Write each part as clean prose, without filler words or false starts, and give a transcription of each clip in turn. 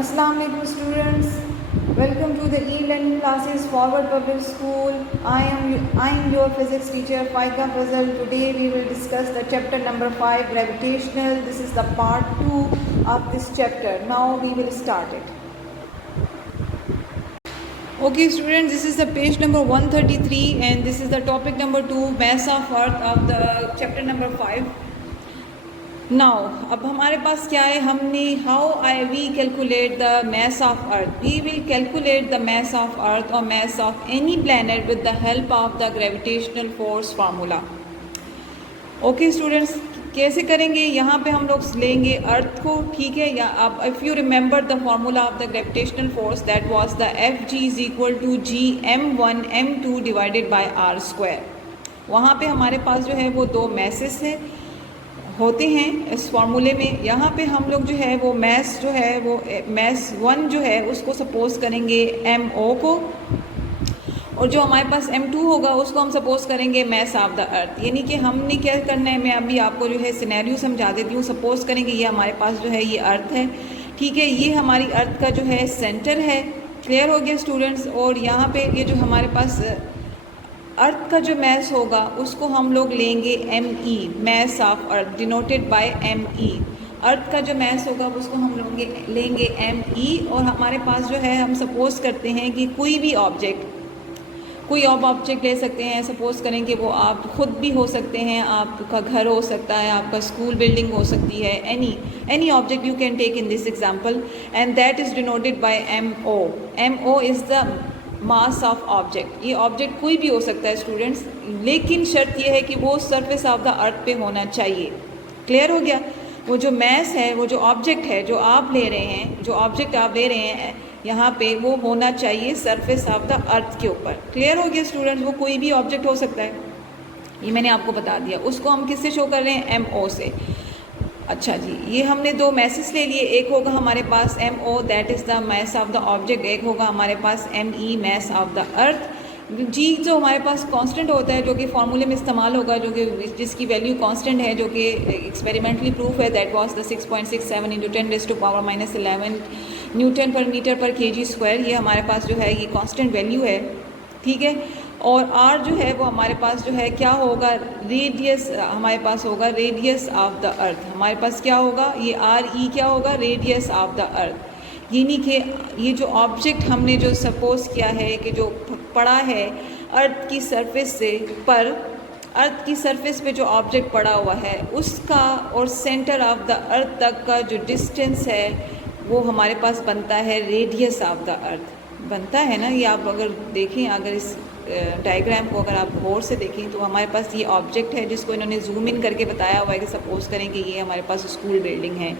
Assalamu alaikum students. Welcome to the e-learning classes Forward Public School. I am your physics teacher Faika Fazal. Today we will discuss the chapter number 5 gravitational. This is the part 2 of this chapter. Now we will start it. Okay students, this is the page number 133 and this is the topic number 2 mass of earth of the chapter number 5. Now अब हमारे पास क्या है, हमने how I we calculate the mass of earth. We will calculate the mass of earth और mass of any planet with the help of the gravitational force formula. Okay students, कैसे करेंगे? यहाँ पे हम लोग लेंगे अर्थ को, ठीक है. या अब if you remember the formula of the gravitational force that was the F G is equal to G m1 m2 divided by r square. वहाँ पे हमारे पास जो है वो दो मैसेस है होते हैं इस फार्मूले में. यहाँ पे हम लोग जो है वो मैस जो है वो मैस 1 जो है उसको सपोज करेंगे MO को, और जो हमारे पास M2 होगा उसको हम सपोज करेंगे मैस ऑफ द अर्थ. यानी कि हमने क्या करना है, मैं अभी आपको जो है सिनेरियो समझा देती हूँ. सपोज करेंगे ये हमारे पास जो है ये अर्थ है, ठीक है. ये हमारी अर्थ का जो है सेंटर है. क्लियर हो गया स्टूडेंट्स? और यहाँ पे ये जो हमारे पास अर्थ का जो मैस होगा उसको हम लोग लेंगे ME, mass of earth denoted by ME. अर्थ का जो मैस होगा उसको हम लोग लेंगे ME. और हमारे पास जो है, हम सपोज करते हैं कि कोई भी ऑब्जेक्ट, कोई और ऑब्जेक्ट ले सकते हैं. सपोज करें कि वो आप खुद भी हो सकते हैं, आपका घर हो सकता है, आपका स्कूल बिल्डिंग हो सकती है. Any object you can take in this example and that is denoted by MO. MO is the mass of object. ये ऑब्जेक्ट कोई भी हो सकता है स्टूडेंट्स, लेकिन शर्त ये है कि वो सरफेस ऑफ द अर्थ पे होना चाहिए. क्लियर हो गया? वो जो मैस है, वो जो ऑब्जेक्ट है जो आप ले रहे हैं, जो ऑब्जेक्ट आप ले रहे हैं यहाँ पे, वो होना चाहिए सरफेस ऑफ द अर्थ के ऊपर. क्लियर हो गया स्टूडेंट्स? वो कोई भी ऑब्जेक्ट हो सकता है, ये मैंने आपको बता दिया. उसको हम किससे शो कर रहे हैं? MO से. अच्छा जी, ये हमने दो मैसेज ले लिए. एक होगा हमारे पास MO that is the mass of the object, एक होगा हमारे पास ME mass of the earth. जी जो हमारे पास कांस्टेंट होता है, जो कि फार्मूले में इस्तेमाल होगा, जो कि जिसकी वैल्यू कांस्टेंट है, जो कि एक्सपेरिमेंटली प्रूफ है, that was the 6.67 × 10⁻⁻11 newton per metre पर kg स्क्वायर. ये हमारे पास जो है ये कांस्टेंट वैल्यू है, ठीक है. और R जो है वो हमारे पास जो है क्या होगा, रेडियस हमारे पास होगा, रेडियस ऑफ द अर्थ. हमारे पास क्या होगा, ये RE क्या होगा, रेडियस ऑफ द अर्थ. यानी कि ये जो ऑब्जेक्ट हमने जो सपोज किया है कि जो पड़ा है अर्थ की सरफेस से पर, अर्थ की सरफेस पे जो ऑब्जेक्ट पड़ा हुआ है उसका और सेंटर ऑफ द अर्थ तक का जो डिस्टेंस है वो हमारे पास बनता है रेडियस ऑफ द अर्थ. बनता है ना? ये आप अगर देखें, अगर इस डायग्राम को अगर आप गौर से देखें तो हमारे पास ये ऑब्जेक्ट है जिसको इन्होंने जूम इन करके बताया हुआ है कि सपोज़ करें कि ये हमारे पास स्कूल बिल्डिंग है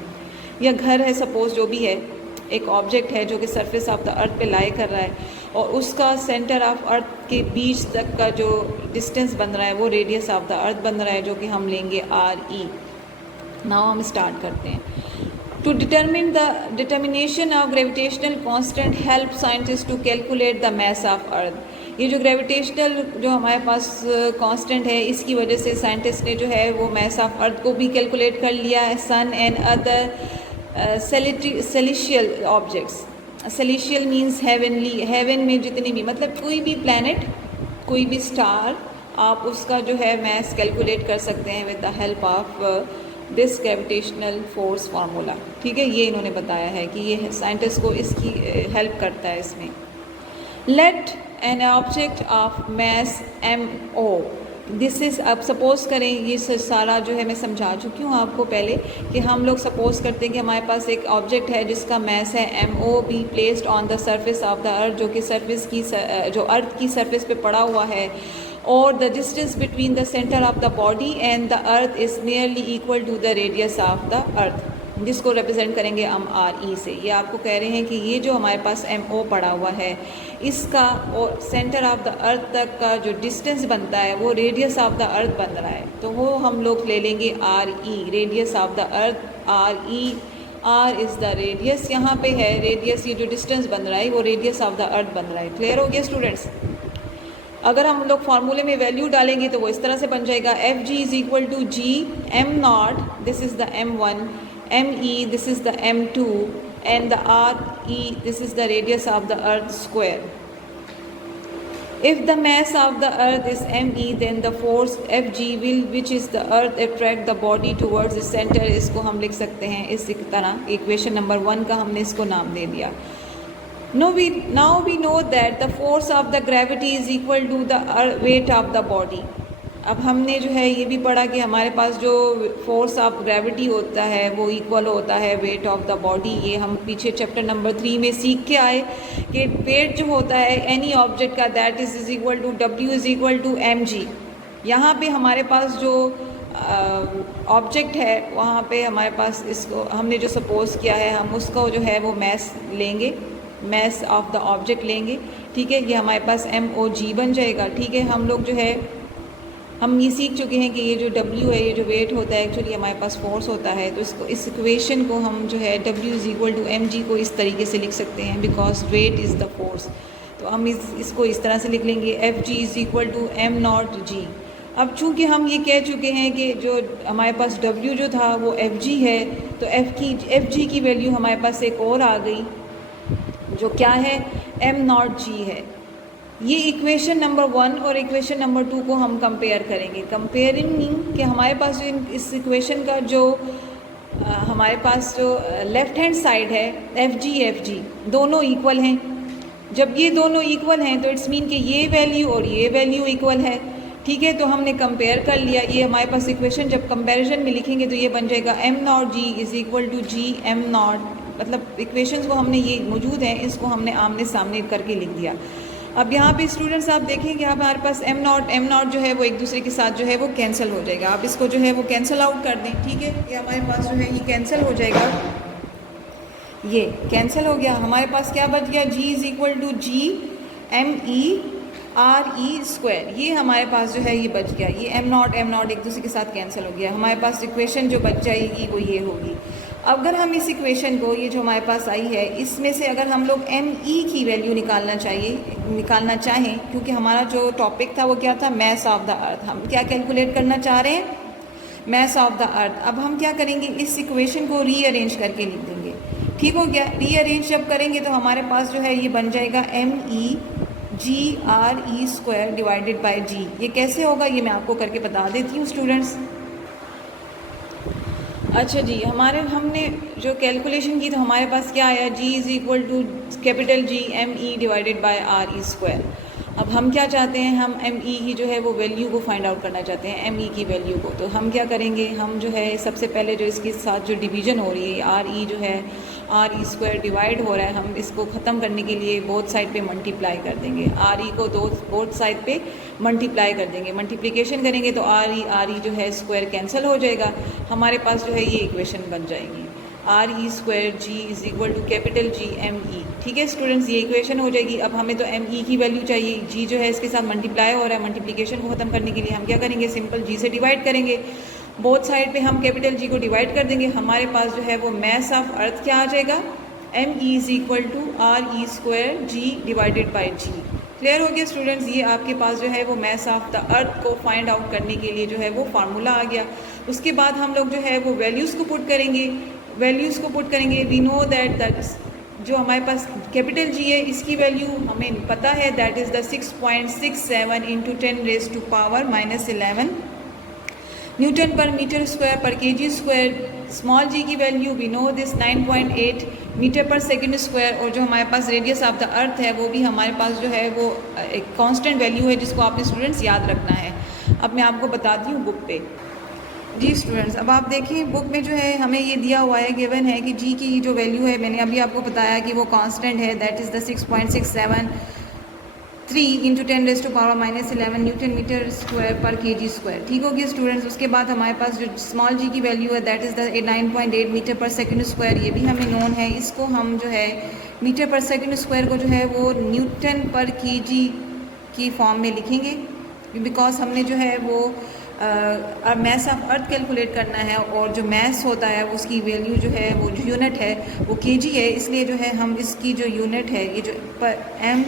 या घर है, सपोज़ जो भी है, एक ऑब्जेक्ट है जो कि सरफेस ऑफ द अर्थ पे लाई कर रहा है, और उसका सेंटर ऑफ अर्थ के बीच तक का जो डिस्टेंस बन रहा है वो रेडियस ऑफ द अर्थ बन रहा है, जो कि हम लेंगे RE. नाउ हम स्टार्ट करते हैं. To determine the determination of gravitational constant help scientists to calculate the mass of Earth. ये जो ग्रेविटेशनल जो हमारे पास कांस्टेंट है, इसकी वजह से साइंटिस्ट ने जो है वो मैस ऑफ अर्थ को भी कैलकुलेट कर लिया है. Sun and other celestial objects. Celestial means heavenly, heaven में जितनी भी, मतलब कोई भी प्लैनेट, कोई भी स्टार, आप उसका जो है मैस कैलकुलेट कर सकते हैं with the help of this gravitational force formula. ठीक है, ये इन्होंने बताया है कि ये साइंटिस्ट को इसकी हेल्प करता है इसमें. Let an object of mass MO. This is, अब सपोज़ करें, ये सारा जो है मैं समझा चुकी हूँ आपको पहले कि हम लोग सपोज़ करते हैं कि हमारे पास एक ऑब्जेक्ट है जिसका मैस है MO be placed on the surface of the अर्थ, जो कि सरफेस की जो अर्थ की सरफेस पे पड़ा हुआ है, और the distance between the center of the body and the earth is nearly equal to the radius of the earth, जिसको रिप्रेजेंट करेंगे हम RE से. ये आपको कह रहे हैं कि ये जो हमारे पास MO पड़ा हुआ है, इसका और सेंटर ऑफ द अर्थ तक का जो डिस्टेंस बनता है वो रेडियस ऑफ द अर्थ बन रहा है, तो वो हम लोग ले लेंगे RE, radius of the earth. RE, R is the radius, यहाँ पे है रेडियस, ये जो डिस्टेंस बन रहा है वो रेडियस ऑफ द अर्थ बन रहा है. क्लियर हो गया स्टूडेंट्स? अगर हम लोग फार्मूले में वैल्यू डालेंगे तो वो इस तरह से बन जाएगा, FG is equal to G M0, this is the M1, ME, this is the M2, and the RE, this is the radius of the earth square. If the mass of the earth is me, then the force Fg will, which is the earth, attract the body towards the center. इसको हम लिख सकते हैं इस तरह, equation number 1 का हमने इसको नाम दे दिया. Now we know that the force of the gravity is equal to the weight of the body. अब हमने जो है ये भी पढ़ा कि हमारे पास जो फोर्स ऑफ ग्रेविटी होता है वो इक्वल होता है वेट ऑफ द बॉडी. ये हम पीछे चैप्टर नंबर 3 में सीख के आए कि वेट जो होता है एनी ऑब्जेक्ट का, that is equal to W is equal to mg. यहाँ पे हमारे पास जो ऑब्जेक्ट है वहाँ पे हमारे पास इसको हमने जो सपोज़ किया है, हम उसको जो है वो मैस लेंगे, मैस ऑफ द ऑब्जेक्ट लेंगे. ठीक है, ये हमारे पास MOG बन जाएगा. ठीक है, हम लोग जो है हम ये सीख चुके हैं कि ये जो W है, ये जो वेट होता है, एक्चुअली हमारे पास फोर्स होता है. तो इसको, इस इक्वेशन को हम जो है W is equal to mg को इस तरीके से लिख सकते हैं, because weight is the force. तो हम इसको इस तरह से लिख लेंगे, Fg is equal to m0g. अब चूँकि हम ये कह चुके हैं कि जो हमारे पास W जो था वो Fg है, तो Fg की वैल्यू हमारे पास एक और आ गई जो क्या है, m0g है. ये इक्वेशन नंबर 1 और इक्वेशन नंबर 2 को हम कंपेयर करेंगे. कंपेयरिंग कि हमारे पास जो इस इक्वेशन का जो हमारे पास जो लेफ़्ट हैंड साइड है Fg दोनों इक्वल हैं. जब ये दोनों इक्वल हैं तो इट्स मीन कि ये वैल्यू और ये वैल्यू इक्वल है. ठीक है, तो हमने कंपेयर कर लिया. ये हमारे पास इक्वेशन जब कंपैरिजन में लिखेंगे तो ये बन जाएगा m0g is equal to g m0. मतलब इक्वेशंस को हमने ये मौजूद हैं, इसको हमने आमने सामने करके लिख दिया. अब यहाँ पे स्टूडेंट्स आप देखें कि हमारे पास m0 जो है वो एक दूसरे के साथ जो है वो कैंसिल हो जाएगा. आप इसको जो है वो कैंसिल आउट कर दें. ठीक है, ये हमारे पास जो है ये कैंसिल हो जाएगा, ये कैंसिल हो गया. हमारे पास क्या बच गया, g is equal to g m/e square. ये हमारे पास जो है ये बच गया. ये m0 एक दूसरे के साथ कैंसिल हो गया. हमारे पास इक्वेशन जो बच जाएगी वो ये होगी. अगर हम इस इक्वेशन को, ये जो हमारे पास आई है, इसमें से अगर हम लोग me की वैल्यू निकालना चाहें, क्योंकि हमारा जो टॉपिक था वो क्या था, मैस ऑफ द अर्थ. हम क्या कैलकुलेट करना चाह रहे हैं, मैस ऑफ द अर्थ. अब हम क्या करेंगे, इस इक्वेशन को रीअरेंज करके लिख देंगे. ठीक हो गया. रीअरेंज जब करेंगे तो हमारे पास जो है ये बन जाएगा MEGRE square divided by g. ये कैसे होगा ये मैं आपको करके बता देती हूँ स्टूडेंट्स. अच्छा जी, हमने जो कैलकुलेशन की तो हमारे पास क्या आया, g is equal to capital G ME divided by RE square. अब हम क्या चाहते हैं, हम ME की जो है वो वैल्यू को फाइंड आउट करना चाहते हैं, ME की वैल्यू को. तो हम क्या करेंगे, हम जो है सबसे पहले जो इसके साथ जो डिवीज़न हो रही है, RE जो है RE स्क्वायर डिवाइड हो रहा है, हम इसको ख़त्म करने के लिए बोथ साइड पे मल्टीप्लाई कर देंगे. RE को बोथ साइड पे मल्टीप्लाई कर देंगे. मल्टीप्लिकेशन करेंगे तो RE जो है स्क्वायर कैंसिल हो जाएगा. हमारे पास जो है ये इक्वेशन बन जाएगी, RE square G is equal to capital G ME. ठीक है स्टूडेंट्स, ये इक्वेशन हो जाएगी. अब हमें तो ME की वैल्यू चाहिए. G जो है इसके साथ मल्टीप्लाई हो रहा है. मल्टीप्लिकेशन को ख़त्म करने के लिए हम क्या करेंगे, सिंपल G से डिवाइड करेंगे. बोथ साइड पे हम कैपिटल G को डिवाइड कर देंगे. हमारे पास जो है वो मैस ऑफ अर्थ क्या आ जाएगा, ME is equal to RE square G divided by G. Clear हो गया स्टूडेंट्स. ये आपके पास जो है वो मैस ऑफ द अर्थ को फाइंड आउट करने के लिए जो है वो फार्मूला आ गया. उसके बाद हम लोग जो है वो वैल्यूज़ को पुट करेंगे. वी नो दैट जो हमारे पास कैपिटल G है इसकी वैल्यू हमें पता है, that is the 6.67 into 10⁻⁻11 newton per metre square per kg square. Small g की value we know this 9.8 metre पर सेकंड स्क्वायर. और जो हमारे पास रेडियस ऑफ द अर्थ है वो भी हमारे पास जो है वो एक कांस्टेंट वैल्यू है जिसको आपने स्टूडेंट्स याद रखना है. अब मैं आपको बताती हूँ बुक पे. जी स्टूडेंट्स, अब आप देखिए बुक में जो है हमें ये दिया हुआ है, गिवन है कि g की जो वैल्यू है, मैंने अभी आपको बताया कि वो कांस्टेंट है, that is the 6.673 into 10⁻⁻11 newton metre square per kg square. ठीक हो गया स्टूडेंट्स. उसके बाद हमारे पास जो स्मॉल g की वैल्यू है दैट इज़ द 9.8 मीटर पर सेकंड स्क्वायर. ये भी हमें नोन है. इसको हम जो है मीटर पर सेकंड स्क्वायर को जो है वो न्यूटन पर kg की फॉर्म में लिखेंगे, बिकॉज हमने जो है वो मैस ऑफ अर्थ कैलकुलेट करना है. और जो मैस होता है उसकी वैल्यू जो है वो जो यूनिट है वो kg है. इसलिए जो है हम इसकी जो यूनिट है ये जो पर m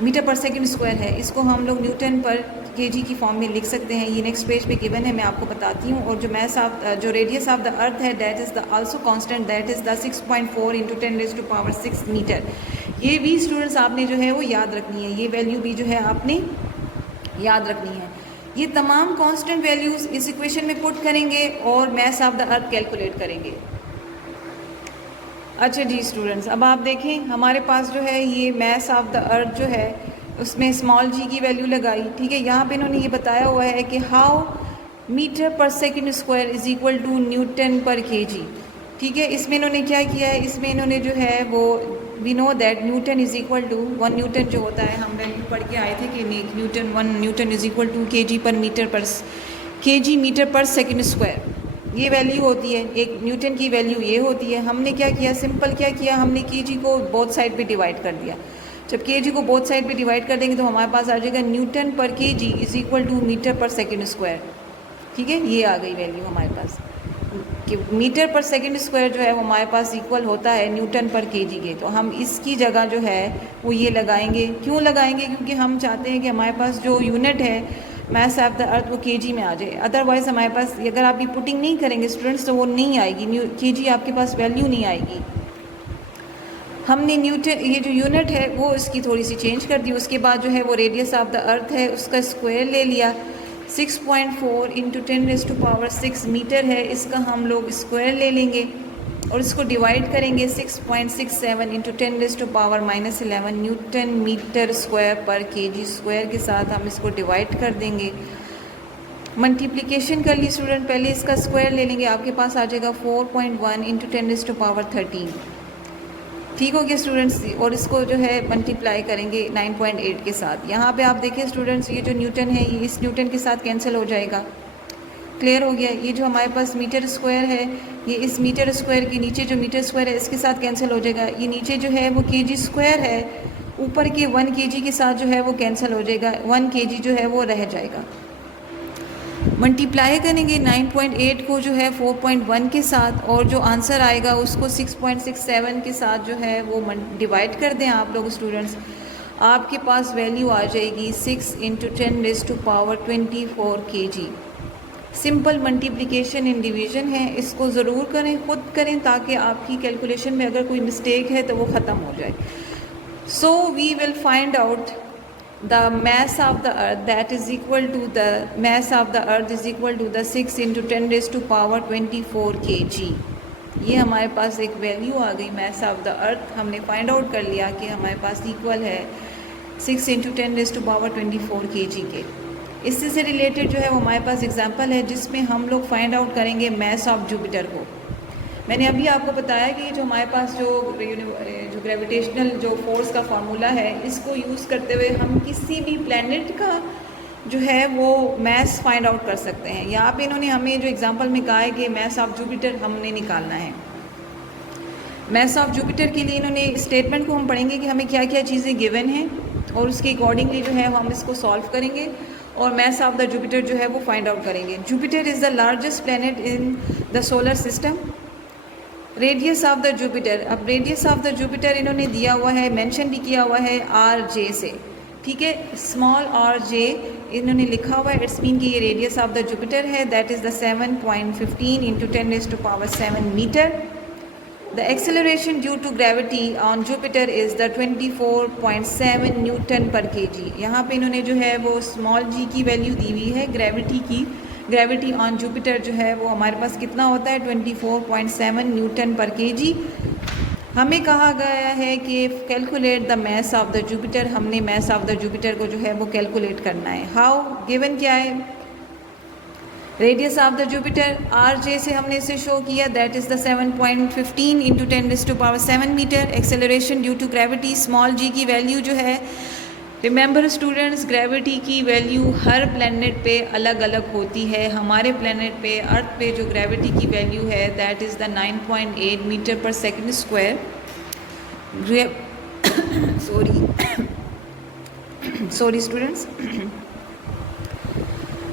मीटर पर सेकंड स्क्वायर है, इसको हम लोग न्यूटन पर केजी की फॉर्म में लिख सकते हैं। ये नेक्स्ट पेज पे गिवन है, मैं आपको बताती हूँ। और जो रेडियस ऑफ द अर्थ है that is the also constant, that is the 6.4 × 10⁻⁶ metre. ये भी स्टूडेंट्स आपने जो है वो याद रखनी है, ये वैल्यू भी जो है आपने याद रखनी है। ये तमाम कांस्टेंट वैल्यूज़ इस इक्वेशन में पुट करेंगे और मास ऑफ द अर्थ कैलकुलेट करेंगे। अच्छा जी स्टूडेंट्स, अब आप देखें हमारे पास जो है ये मास ऑफ द अर्थ जो है उसमें स्मॉल जी की वैल्यू लगाई, ठीक है। यहाँ पे इन्होंने ये बताया हुआ है कि हाउ मीटर पर second square is equal to newton पर केजी, ठीक है। इसमें इन्होंने क्या किया है, इसमें इन्होंने जो है वो we know that newton is equal to 1 newton जो होता है, हम वैल्यू पढ़ के आए थे कि 1 newton is equal to kg per metre पर सेकंड स्क्वायर, ये वैल्यू होती है। एक न्यूटन की वैल्यू ये होती है। हमने क्या किया, सिंपल क्या किया, हमने केजी को बोथ साइड पे डिवाइड कर दिया। जब केजी को बोथ साइड पे डिवाइड कर देंगे तो हमारे पास आ जाएगा न्यूटन पर kg is equal to metre पर सेकंड स्क्वायर, ठीक है। ये आ गई वैल्यू हमारे पास कि मीटर पर सेकंड स्क्वायर जो है वो हमारे पास इक्वल होता है न्यूटन पर केजी के। तो हम इसकी जगह जो है वो ये लगाएंगे। क्यों लगाएंगे, क्योंकि हम चाहते हैं कि हमारे पास जो यूनिट है मास ऑफ द अर्थ वो केजी में आ जाए। अदरवाइज़ हमारे पास अगर आप ये पुटिंग नहीं करेंगे स्टूडेंट्स तो वो नहीं आएगी, केजी आपके पास वैल्यू नहीं आएगी। हमने न्यूटन ये जो यूनिट है वो इसकी थोड़ी सी चेंज कर दी। उसके बाद जो है वो रेडियस ऑफ द अर्थ है उसका स्क्वायर ले लिया, 6.4 × 10⁻⁶ मीटर है, इसका हम लोग स्क्वायर ले लेंगे और इसको डिवाइड करेंगे 6.67 × 10⁻⁻11 न्यूटन मीटर स्क्वायर पर केजी स्क्वायर के साथ हम इसको डिवाइड कर देंगे। मल्टीप्लिकेशन कर ली स्टूडेंट, पहले इसका स्क्वायर ले लेंगे, आपके पास आ जाएगा 4.1 × 10⁻13, ठीक हो गया स्टूडेंट्स। और इसको जो है मल्टीप्लाई करेंगे 9.8 के साथ। यहाँ पे आप देखें स्टूडेंट्स ये जो न्यूटन है ये इस न्यूटन के साथ कैंसिल हो जाएगा, क्लियर हो गया। ये जो हमारे पास मीटर स्क्वायर है ये इस मीटर स्क्वायर के नीचे जो मीटर स्क्वायर है इसके साथ कैंसिल हो जाएगा। ये नीचे जो है वो केजी स्क्वायर है, ऊपर के 1 केजी के साथ जो है वो कैंसिल हो जाएगा, 1 केजी जो है वो रह जाएगा। मल्टीप्लाई करेंगे 9.8 को जो है 4.1 के साथ और जो आंसर आएगा उसको 6.67 के साथ जो है वो डिवाइड कर दें आप लोग स्टूडेंट्स। आपके पास वैल्यू आ जाएगी 6 × 10⁻24 केजी। सिंपल मल्टीप्लिकेशन इन डिवीज़न है, इसको ज़रूर करें, खुद करें ताकि आपकी कैलकुलेशन में अगर कोई मिस्टेक है तो वो ख़त्म हो जाए। So we will find out the mass of the earth that is equal to the mass of the earth is equal to the 6 × 10⁻24 kg। ये हमारे पास एक वैल्यू आ गई mass of the earth, हमने फाइंड आउट कर लिया कि हमारे पास equal है 6 × 10⁻24 kg के। इससे से रिलेटेड जो है वो हमारे पास एग्जांपल है जिसमें हम लोग फाइंड आउट करेंगे mass of Jupiter को। मैंने अभी आपको बताया कि जो हमारे पास जो ग्रेविटेशनल जो फोर्स का फार्मूला है इसको यूज़ करते हुए हम किसी भी प्लैनेट का जो है वो मास फाइंड आउट कर सकते हैं। यहाँ पे इन्होंने हमें जो एग्जांपल में कहा है कि मास ऑफ जुपिटर हमने निकालना है। मास ऑफ जुपिटर के लिए इन्होंने स्टेटमेंट को हम पढ़ेंगे कि हमें क्या क्या चीज़ें गिवन हैं और उसके अकॉर्डिंगली जो है हम इसको सॉल्व करेंगे और मास ऑफ द जुपिटर जो है वो फाइंड आउट करेंगे। Jupiter is the largest planet in the solar system. Radius of the Jupiter, अब रेडियस ऑफ द जुपिटर इन्होंने दिया हुआ है, मेंशन भी किया हुआ है RJ से, ठीक है, स्मॉल RJ इन्होंने लिखा हुआ है। इट्स मीन कि ये रेडियस ऑफ द जुपिटर है, that is the 7.15 × 10⁻7 metre. The acceleration due to gravity on Jupiter is the 24.7 newton पर केजी। यहाँ पे इन्होंने जो है वो स्मॉल g की वैल्यू दी हुई है ग्रेविटी की। ग्रेविटी ऑन जुपिटर जो है वो हमारे पास कितना होता है 24.7 न्यूटन पर केजी। हमें कहा गया है कि calculate the mass of the Jupiter, हमने मास ऑफ द जुपिटर को जो है वो कैलकुलेट करना है। हाउ, गिवन क्या है, radius of the Jupiter RJ से हमने इसे शो किया, that is the 7.15 × 10⁻7 metre. Acceleration due to gravity, small g की वैल्यू जो है, रिमेंबर स्टूडेंट्स ग्रेविटी की वैल्यू हर प्लैनेट पे अलग अलग होती है। हमारे प्लैनेट पे अर्थ पे जो ग्रेविटी की वैल्यू है दैट इज़ द 9.8 मीटर पर सेकंड स्क्वायर। सॉरी स्टूडेंट्स,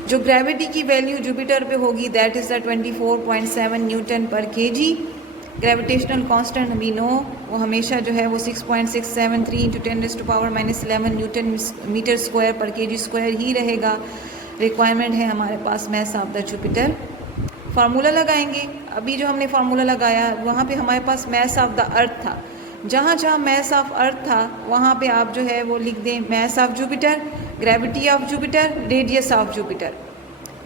जो ग्रेविटी की वैल्यू जुपिटर पे होगी दैट इज़ द 24.7 न्यूटन पर KG. Gravitational constant we know वो हमेशा जो है वो 6.673 इंटू 10⁻⁻11 न्यूटन मीटर स्क्वायर पर केजी स्क्वायर ही रहेगा। रिक्वायरमेंट है हमारे पास mass of the Jupiter. Formula लगाएंगे। अभी जो हमने फार्मूला लगाया वहाँ पे हमारे पास मास ऑफ द अर्थ था। जहाँ जहाँ मास ऑफ अर्थ था वहाँ पे आप जो है वो लिख दें mass of Jupiter, gravity of Jupiter, radius of Jupiter.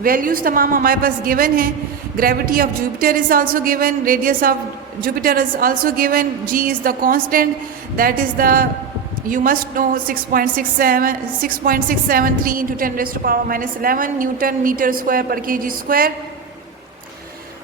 Values तमाम हमारे पास गिवन हैं। Gravity of Jupiter is also given, radius of Jupiter is also given, G is the constant, that is the you must know 6.673 into 10⁻⁻11 newton metre square पर KG square.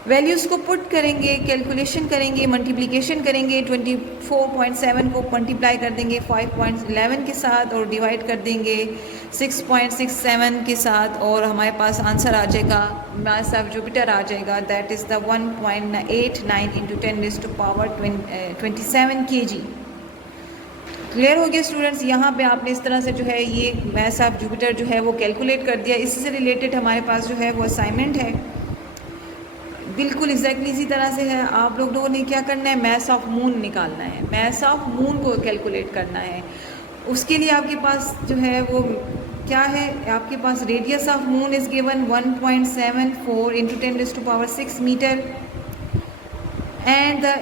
Values को put करेंगे, calculation करेंगे, multiplication करेंगे। 24.7 को multiply कर देंगे 5.11 के साथ और डिवाइड कर देंगे 6.67 के साथ और हमारे पास आंसर आ जाएगा, मास ऑफ जुपिटर आ जाएगा, that is the 1.89 into 10⁻27 kg। Clear हो गया स्टूडेंट्स। यहाँ पे आपने इस तरह से जो है ये मास ऑफ जुपिटर जो है वो कैलकुलेट कर दिया। इससे रिलेटेड हमारे पास जो है वो असाइनमेंट है, बिल्कुल एग्जैक्टली इसी तरह से है। आप लोगों ने क्या करना है, मास ऑफ मून निकालना है, मास ऑफ मून को कैलकुलेट करना है। उसके लिए आपके पास जो है वो क्या है, आपके पास radius of moon is given 1.74 into 10⁻6 metre and the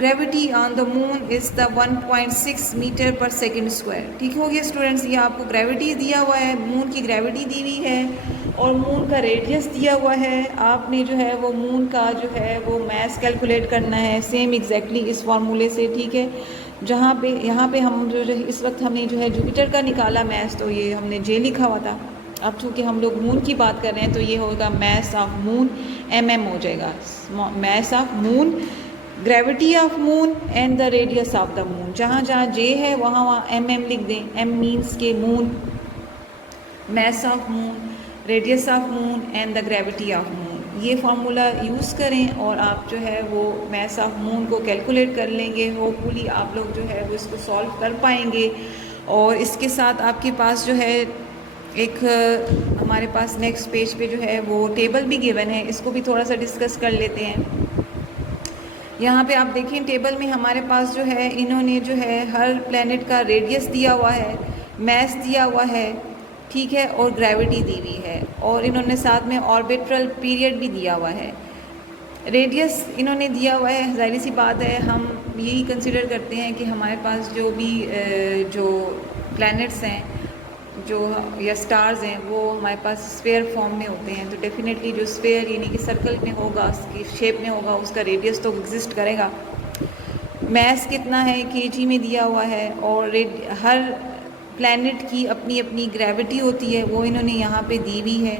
gravity on the moon is the 1.6 metre पर सेकेंड स्क्वायर। ठीक हो गया स्टूडेंट्स। ये आपको ग्रेविटी दिया हुआ है, मून की ग्रेविटी दी हुई है और मून का रेडियस दिया हुआ है। आपने जो है वो मून का जो है वो मास कैलकुलेट करना है सेम एग्जैक्टली इस फार्मूले से। ठीक है, जहाँ पे यहाँ पे हम जो इस वक्त हमने जो है जुपिटर का निकाला मास, तो ये हमने जे लिखा हुआ था। अब चूँकि हम लोग मून की बात कर रहे हैं तो ये होगा मास ऑफ मून mm हो जाएगा, mass of moon, gravity of moon and the radius of the moon. जहाँ जहाँ जे है वहाँ वहाँ mm लिख दें। m मीन्स के moon, mass of moon, radius of moon and the gravity of moon. ये फार्मूला यूज़ करें और आप जो है वो मास ऑफ मून को कैलकुलेट कर लेंगे। होपफुली आप लोग जो है वो इसको सॉल्व कर पाएंगे। और इसके साथ आपके पास जो है एक हमारे पास नेक्स्ट पेज पे जो है वो टेबल भी गिवन है, इसको भी थोड़ा सा डिस्कस कर लेते हैं। यहाँ पे आप देखें टेबल में हमारे पास जो है इन्होंने जो है हर प्लेनेट का रेडियस दिया हुआ है, मास दिया हुआ है, ठीक है, और ग्रेविटी दी हुई है और इन्होंने साथ में ऑर्बिटल पीरियड भी दिया हुआ है। रेडियस इन्होंने दिया हुआ है, जाहिर सी बात है हम यही कंसिडर करते हैं कि हमारे पास जो भी जो प्लैनेट्स हैं जो या स्टार्स हैं वो हमारे पास स्फेयर फॉर्म में होते हैं, तो डेफिनेटली जो स्फेयर यानी कि सर्कल में होगा, उसकी शेप में होगा, उसका रेडियस तो एग्जिस्ट करेगा। मास कितना है केजी में दिया हुआ है और हर प्लैनेट की अपनी अपनी ग्रेविटी होती है, वो इन्होंने यहाँ पे दी हुई है।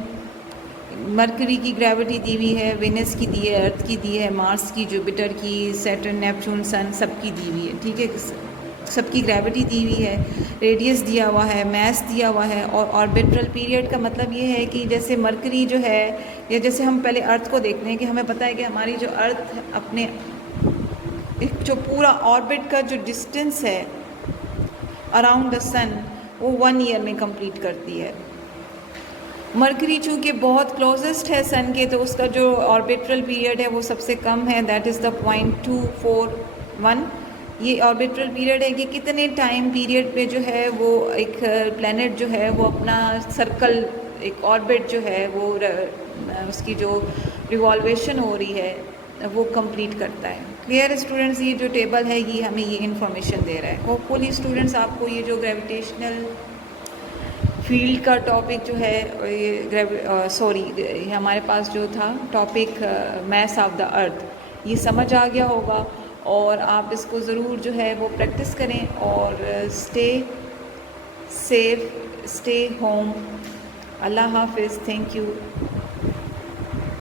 मरकरी की ग्रेविटी दी हुई है, वेनस की दी है, अर्थ की दी है, मार्स की, जुपिटर की, सैटर्न, नेपच्यून, सन सबकी दी हुई है। ठीक है, सबकी ग्रेविटी दी हुई है, रेडियस दिया हुआ है, मास दिया हुआ है। और ऑर्बिटल पीरियड का मतलब ये है कि जैसे मरकरी जो है, या जैसे हम पहले अर्थ को देखते हैं कि हमें पता है कि हमारी जो अर्थ अपने जो पूरा ऑर्बिट का जो डिस्टेंस है अराउंड द सन वो 1 ईयर में कंप्लीट करती है। मरकरी चूँकि बहुत क्लोजेस्ट है सन के, तो उसका जो ऑर्बिटल पीरियड है वो सबसे कम है, दैट इज़ द 0.241। ये ऑर्बिटल पीरियड है कि कितने टाइम पीरियड पे जो है वो एक प्लैनेट जो है वो अपना सर्कल, एक ऑर्बिट जो है वो उसकी जो रिवॉल्वेशन हो रही है वो कंप्लीट करता है। क्लियर स्टूडेंट्स, ये जो टेबल है ये हमें ये इन्फॉर्मेशन दे रहा है। होपफुली स्टूडेंट्स आपको ये जो ग्रेविटेशनल फील्ड का टॉपिक जो है ये हमारे पास जो था टॉपिक मास ऑफ द अर्थ, ये समझ आ गया होगा और आप इसको ज़रूर जो है वो प्रैक्टिस करें और स्टे सेफ, स्टे होम। अल्लाह हाफिज़, थैंक यू।